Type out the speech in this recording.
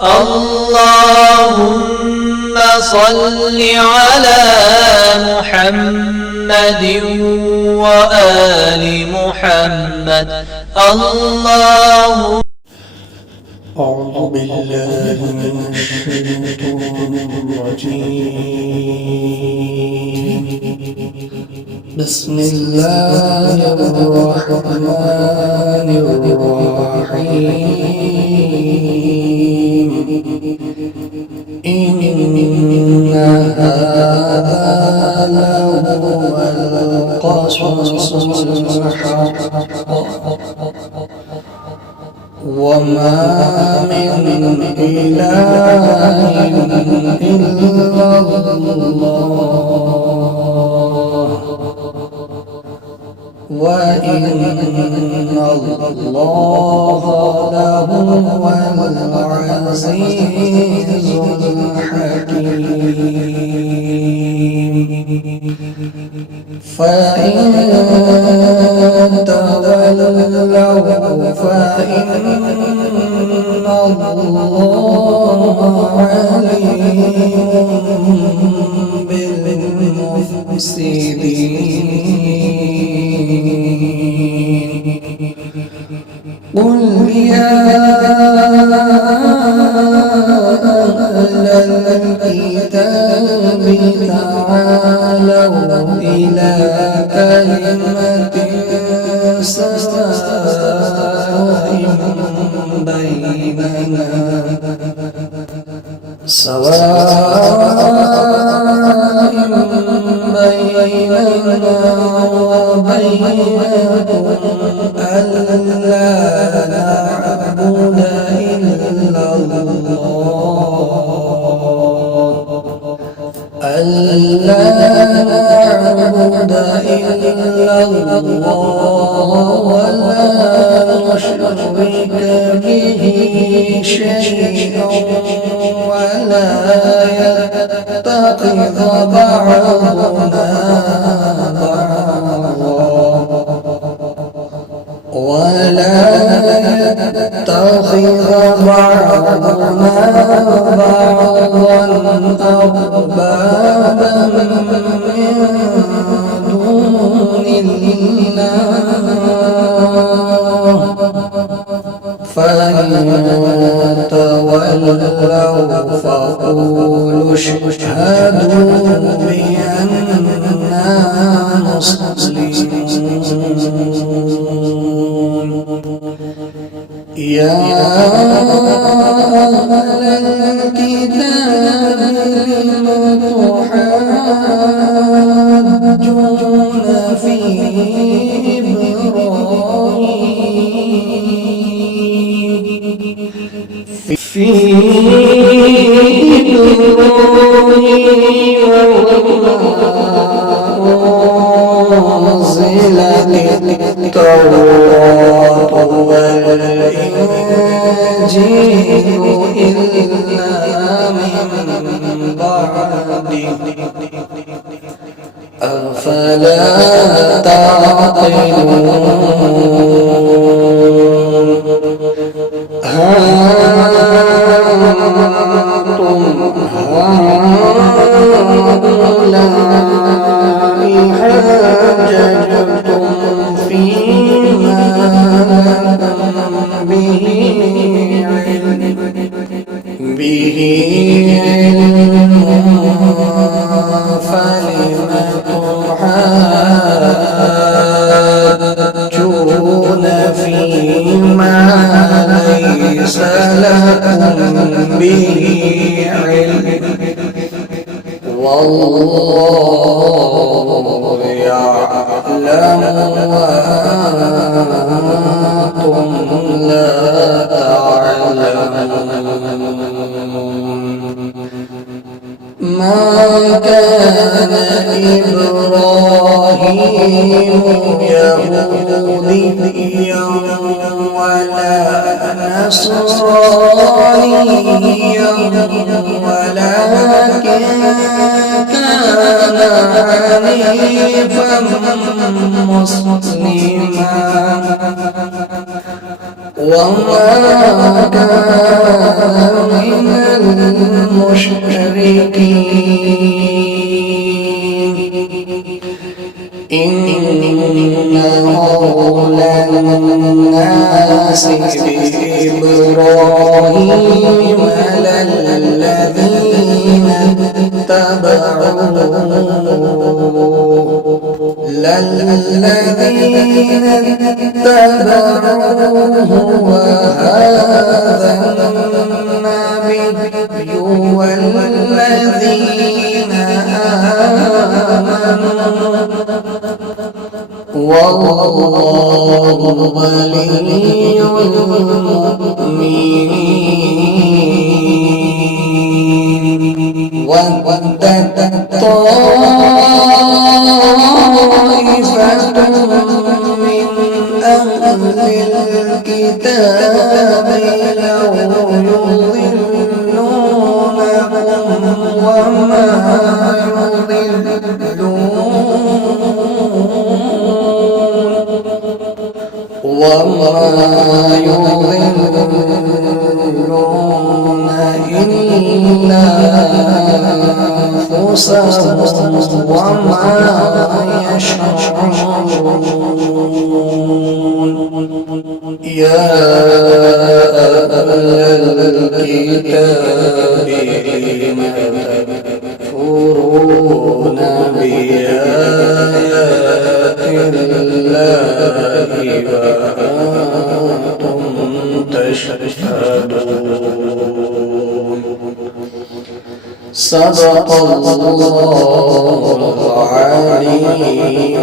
اللهم صل على محمد وآل محمد. اللهم أعوذ بالله من الشيطان الرجيم. بسم الله الرحمن الرحيم. إن هذا لهو القصص الحق وما من إله إلا الله وإن الله لهو العزيز الحكيم. فإن تولوا فإن الله عليم بالمفسدين. قل يا أهل الكتاب تعالوا إلى كلمة سواء بيننا وبينكم ألا نعبد إلا الله ولا نشرك به شيئا ولا يتخذ بعضنا بعضا أربابا من دون الله. فإن تولوا فقولوا اشهدوا بأننا مسلمون. يا أهل الكتاب لم تحاجون في إبراهيم وأنزلت التوراة والإنجيل إلا من بعده أفلا تعقلون. أنتم هؤلاء حاججتم فيما لكم به علم فلم تحاجون فيما ليس لكم به علم والله يعلم وأنتم لا تعلمون. ما كان إبراهيم يهوديا ولا نصرانيا ولكن كان حنيفا مسلما وما كان من المشركين إن أولى الناس بإبراهيم للذين اتبعوه وهذا النبي والذين آمنوا والله ولي المؤمنين ودت طائفة من أهل الكتاب لو يضلونكم وما يضلون إلا أنفسهم وما يشعرون يا أهل الكتاب لم تكفرون بآيات الله وأنتم تشهدون صدق الله العلي